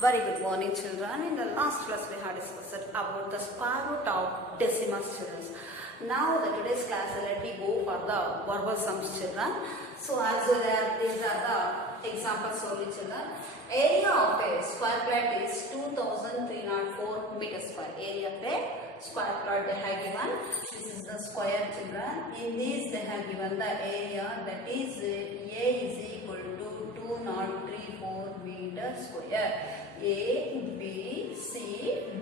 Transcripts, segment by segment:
Very good morning, children. In the last class we had discussed about the square root of decimal students. Now the today's class let me go for the verbal sums, children. So as these are the examples only, children. Area of a square plot is 2304 meters square. Area of a square plot they have given. This is the square, children. In this they have given the area, that is A is equal to 2034 meters square. A, B, C,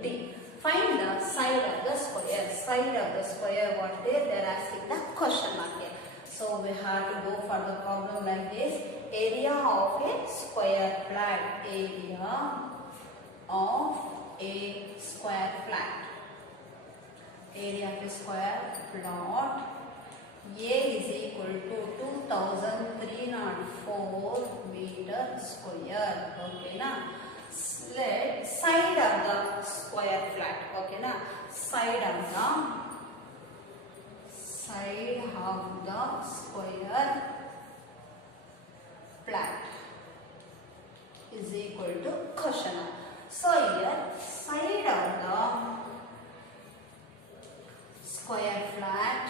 D. Find the side of the square. Side of the square, what they are asking the question mark here. So we have to go for the problem like this. Area of a square flat. Area of a square flat. Area of a square plot. A is equal to 2304 meter square. Okay, na? Let side of the square flat. Okay, na? Side of the square flat is equal to question mark. So here side of the square flat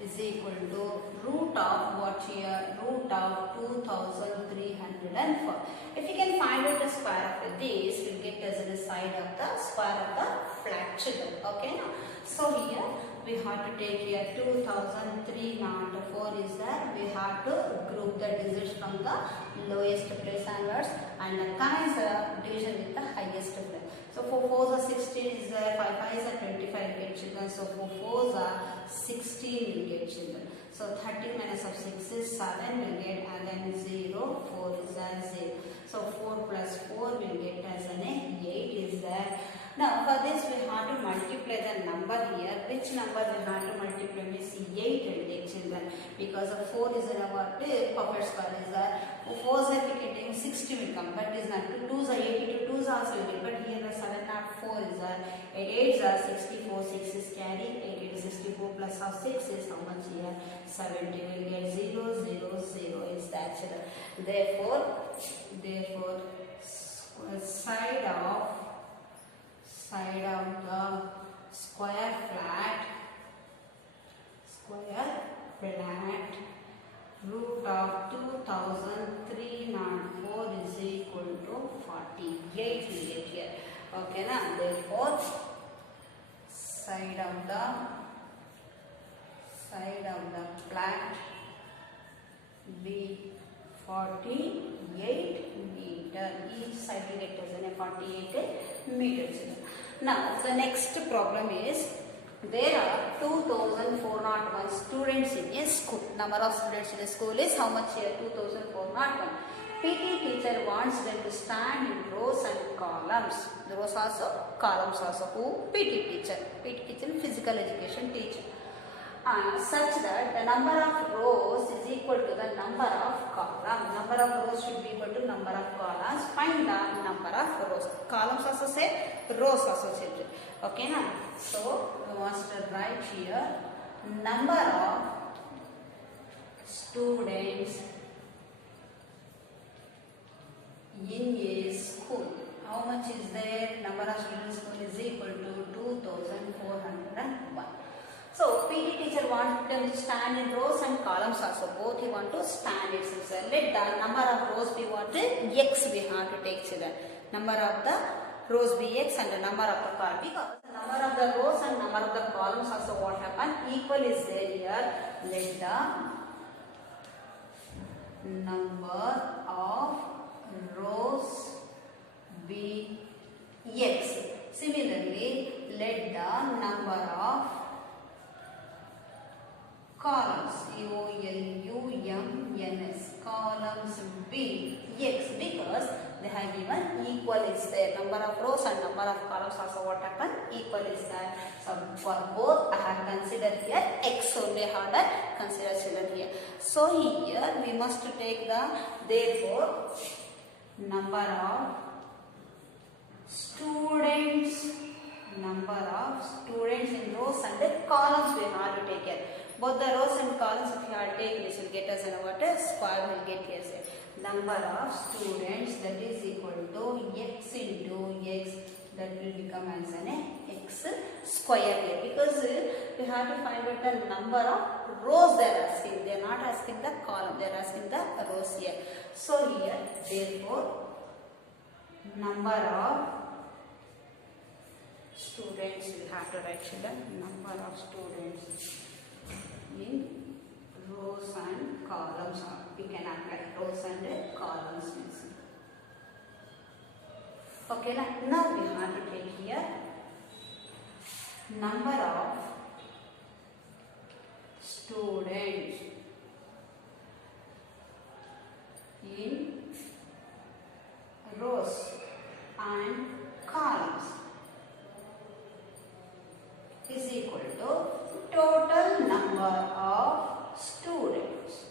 is equal to root of what here? Root of 2304. If you can find out the square of this, we'll get as the side of the square of the flat, children. Okay, now so here we have to take here 2304 is there. We have to group the digits from the lowest place onwards and commence the division with the highest place. So 4 4s are 16 is there, 5 5s are 25 get children. So 4 4s are 16 will get children. So 13 minus of 6 is 7 will get, and then 0, 4 is as 0. So 4 plus 4 will get as an 8 is there. Now for this we have to multiply the number here. Which number we have to multiply? We see 8 will get children, because of 4 is our perfect square is there. 4s are getting 60 will come, but is not 2s are 82, 2s also will get, but here the 7 not 4 is there. 8 8s are 64, 6 is carry, 8 is 64 plus of 6 is how much here? 70 will get 0 0 0 is that, children. Therefore side of the square flat root of 2304 is equal to 48 we get here. Okay, na? Therefore side of the flat be 48 meter. Each side we get as a 48 meters. Now the next problem is, there are 2401 students in a school. Number of students in a school is how much here? 2401. PT teacher wants them to stand in rows and columns. The rows also, columns also. Who? PT teacher. PT teacher, physical education teacher. Such that the number of rows is equal to the number of columns. Number of rows should be equal to number of columns. Find the number of rows. Columns also say, rows also say. Okay, now so we must write here number of students in a school. How much is there? Number of students in school is equal to 2401. So PT teacher wants them to stand in rows and columns also. Both he want to stand itself. So let the number of rows be what? X we have to take, children. Number of the rows be X and the number of the columns. Because the number of the rows and number of the columns also what happen? Equal is there here. Let the number of rows be X. Similarly, let the number of columns, COLUMNS, columns be X, because they have given equal is there. Number of rows and number of columns also what happen? Equal is there. So for both I have considered here X only have considered children here. So here we must take the, therefore number of students in rows and the columns we have to take care. Both the rows and columns if you are taking, this will get us what a square will get here. Number of students, that is equal to x into x, that will become as an x square here, because we have to find out the number of rows they are asking. They are not asking the column, they are asking the rows here. So here, therefore, number of students, we have to write children, number of students in rows and columns, you can apply rows and columns. Okay, now we have to take here number of students in rows and columns is equal to total number of students.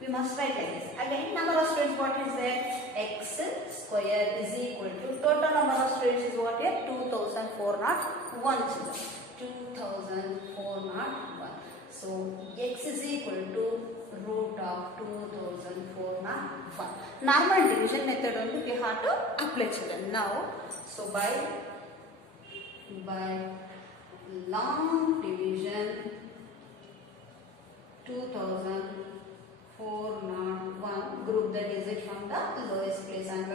We must write like this. Again, number of students, what is there? X square is equal to total number of students is what here? 2401 children. 2401. So x is equal to root of 2401. Normal division method only we have to apply children. Now, so by long division 2401, group the digit from the lowest place and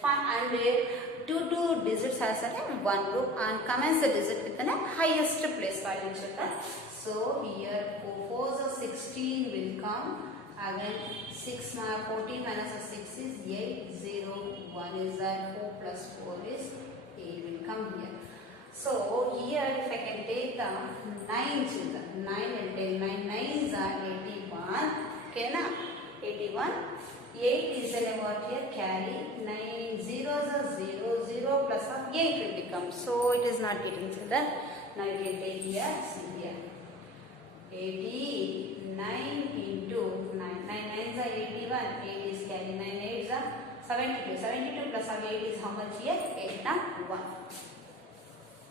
find and two digits has a one group and commence the digit with the highest place value children. So here 4 4 16 will come. Again 14 minus 6 is 8, 0, 1 is that, 4 plus 4 is 8 will come here. So here if I can take the 9 children, 9 will take 9, 9s are 81, okay na, 81, 8 is a what here, carry, 9 zeros are 0, 0 plus of 8 will become, so it is not getting children. Now you can take here, see here, 89 into 9, 9 9s are 81, 8 is carry, 9 8s are 72, 72 plus of 8 is how much here, 8 not 1.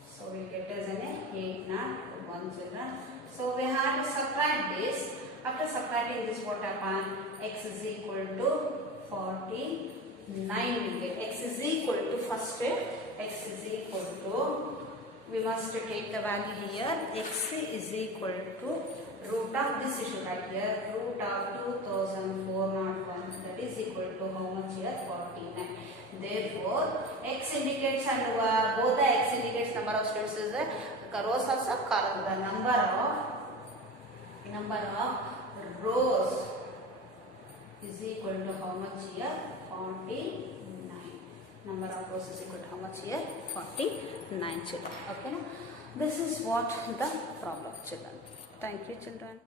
So we get as an 8 not 1 children. So we have to subtract this. After subtracting this, what happen? X is equal to 49 we get. X is equal to first, X is equal to, we must take the value here. X is equal to root of, this is right here, root of 2401, that is equal to how much here? 49. Therefore, X indicates and both the X indicates number of students is the rows also column. The number of rows is equal to how much here? 49. Number of rows is equal to how much here? 49 children. Okay. This is what the problem children. Thank you children.